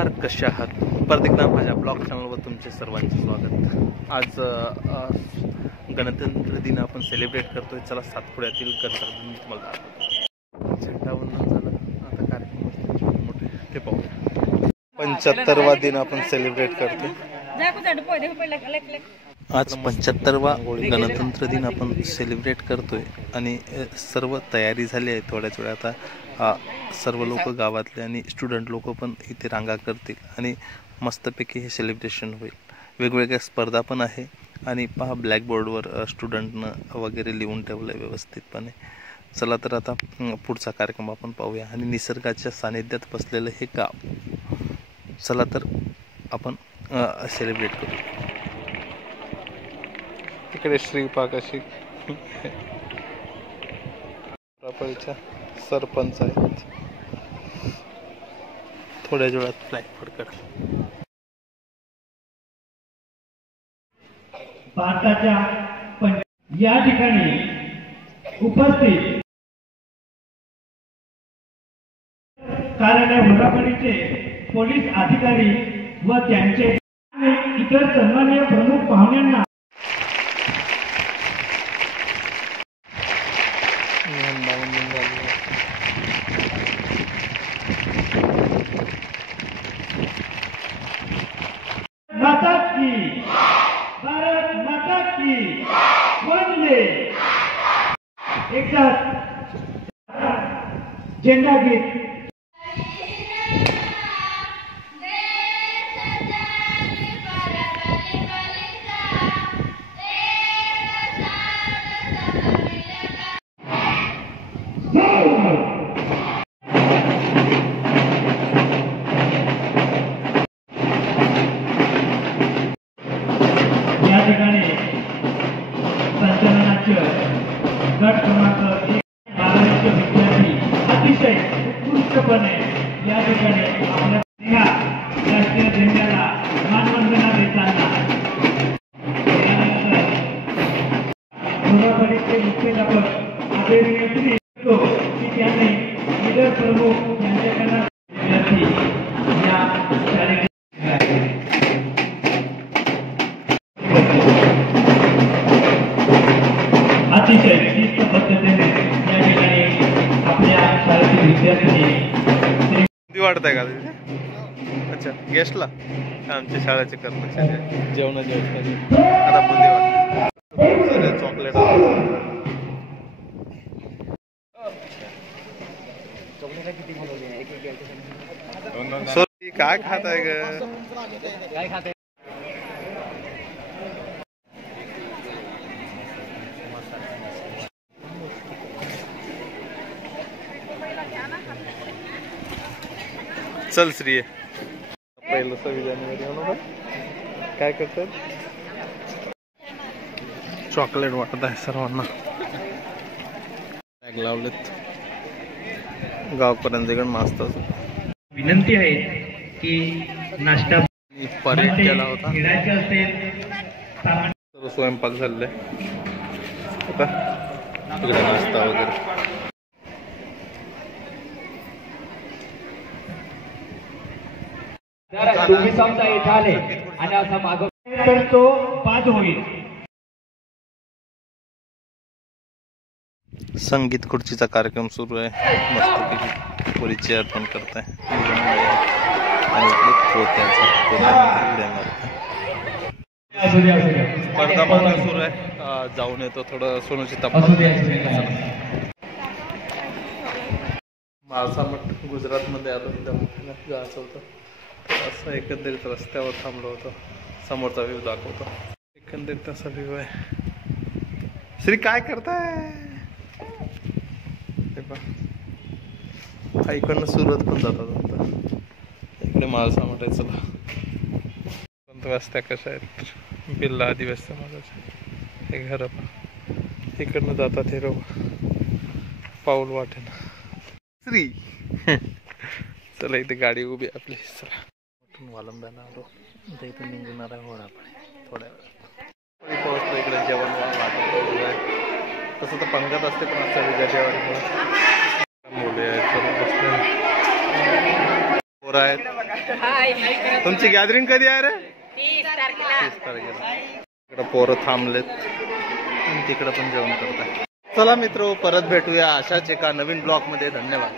नमस्कार, कसे आहात? परत एकदा माझ्या ब्लॉग चॅनलवर तुमचे सर्वांचे स्वागत. आज गणतंत्र दिन आपण सेलिब्रेट करतोय. चला सातपुड्यातील गणतंत्र दिन तुम्हाला दाखवतो. झेंडावंदन झालं, आता कार्यक्रम छोटे मोठे ते पाहूया. 75वा दिन आपण सेलिब्रेट करतोय. आज 75वा गणतंत्र दिन आपण सेलिब्रेट करतोय आणि सर्व तयारी झाली आहे. थोड्याच वेळात आता सर्व लोक गावातले आणि स्टुडंट लोक पण इथे रांगा करतील आणि मस्तपैकी हे सेलिब्रेशन होईल. वेगवेगळ्या स्पर्धा पण आहे आणि पहा ब्लॅकबोर्डवर स्टुडंटनं वगैरे लिहून ठेवलं आहे व्यवस्थितपणे. चला तर आता पुढचा कार्यक्रम आपण पाहूया आणि निसर्गाच्या सानिध्यात बसलेलं हे गाव. चला तर आपण सेलिब्रेट करू. तिकडे श्रीपाकाशी रापळीच्या सरपंच आहेत. थोड्याच वेळात फ्लॅग फडकड. भारताच्या या ठिकाणी उपस्थित कार्यालय घोडापडीचे पोलीस अधिकारी व त्यांचे इतर सन्माननीय प्रमुख पाहुण्यांना माता की भारत माता की वंदे. एकदा झेंडा गीत. या ठिकाणी संचलनाचे गट क्रमांक 12 विद्यार्थी अतिशय उत्कृष्टपणे या ठिकाणी आपल्या राष्ट्रीय झेंड्याला मानवंदना देताना घोडापडीचे मुख्याध्यापक आदरणीय श्री की त्यांनी इतर प्रमुख यांच्याकडून विद्यार्थी या शाळेत अतिशय शिस्त पद्धतीने या ठिकाणी आपल्या शाळेतील विद्यार्थी वाटतंय का तिथे? अच्छा, गेस्टला आमच्या शाळेचे कर्मचारी जेवणाची व्यवस्था आता बुंदी चॉकलेट काय खात आहे ग? काय खात आहे? चल श्री, पहिलं 26 जानेवारी काय करतात? चॉकलेट वाटत आहे सर्वांना. बॅग लावलेत गावपर्यंत मस्त. विनंती आहे की नाश्ता केला होता, असेल स्वयंपाक झालेला आता तिकडे नाश्ता वगैरे. तुम्ही समजा इथे आले आणि असा मागं तर तो बाद होईल. संगीत खुर्चीचा कार्यक्रम सुरू आहे. मस्तपैकी पोरीची अर्पण करताय आणि स्पर्धा मात्र सुरू आहे. जाऊन येतो थोडं सोनूची तपासणी. माझा मठ गुजरातमध्ये आलो, जायचं होतं. असं एकंदरीत रस्त्यावर थांबलो होतो. समोरचा व्ह्यू दाखवतो. एकंदरीत असा व्ह्यू आहे. श्री काय करताय? इकडनं सुरत पण जातात. इकडे माळसा मठ आहे. चला पण वस्त्या कशा आहेत? बिल्ला आदिवासी समाजाचे हे घर इकडनं जातात. हे पाऊल वाटेन श्री. चला इथे गाडी उभी आपली. चला वालंब्याला आलो. इथून निघणार आहे घोडापडे. थोड्या वेळात पोहोचलो. इकडे जेवण वाटत आहे. तसं तर पंगत असते पण असं जेवण मुले आहेत पोरं आहेत. तुमची गॅदरिंग कधी आहे रे? 30 तारखेला. इकडं पोरं थांबलेत आणि तिकडं पण जेवण करतात. चला मित्र, परत भेटूया अशाच एका नवीन ब्लॉग मध्ये. धन्यवाद.